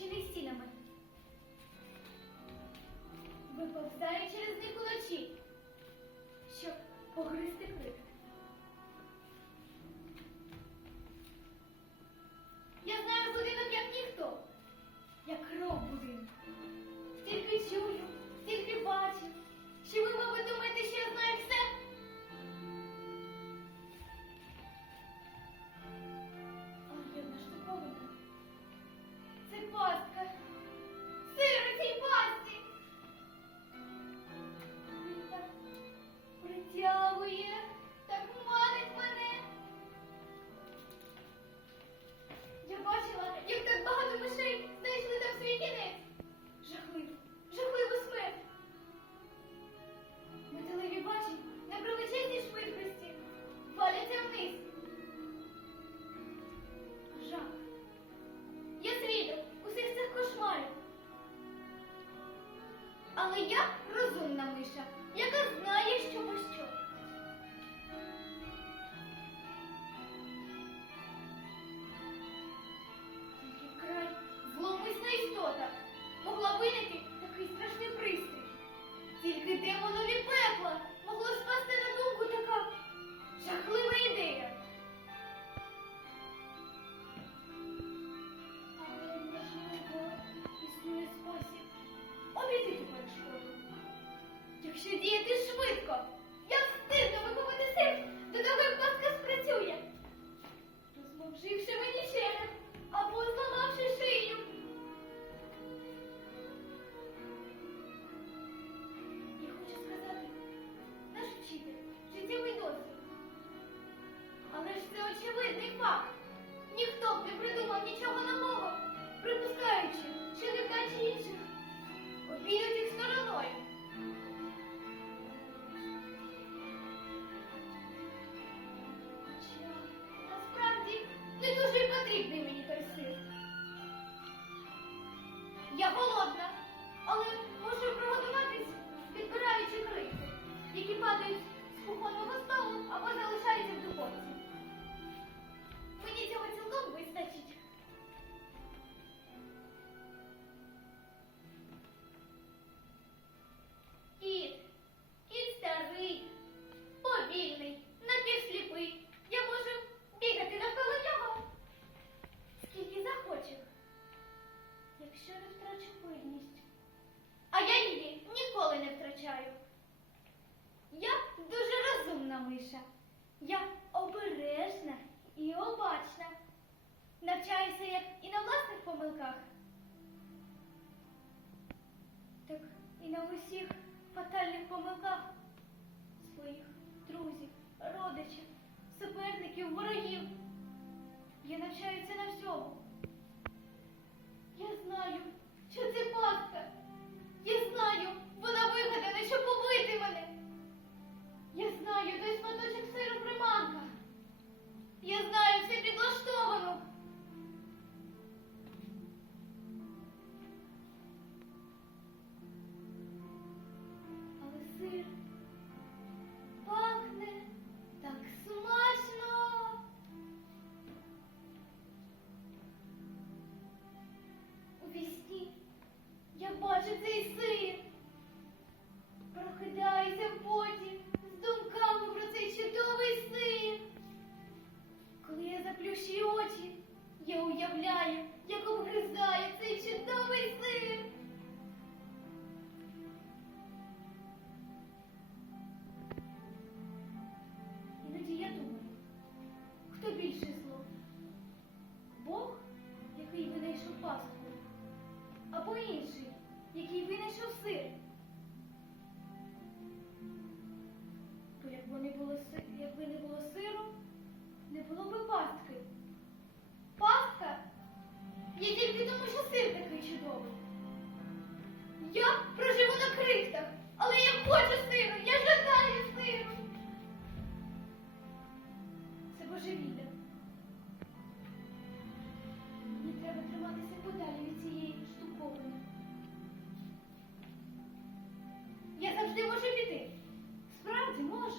іншими цілями. 哎呀 обживши мені череп або зламавши шию. І хочу сказати, наш вчитель життєвий досвід. Але ж це очевидний факт. Ніхто б не придумав нічого нового, припускаючи, що невдачі інших обійдуть Я голодна, але можу приготуватись, підбираючи крихти, які падають з кухонного столу або залишаються в духовці. Мені цього Я дуже розумна миша. Я обережна і обачна. Навчаюся як і на власних помилках. Так і на усіх фатальних помилках своїх друзів, родичів, суперників, ворогів. Я навчаюся на всьому. було би пастки. Пастка є тільки тому, що сир такий чудовий. Я проживу на крихтах, але я хочу сиру, я жадаю сиру. Це божевілля. Мені треба триматися подалі від цієї штуковини. Я завжди можу піти. Справді можу.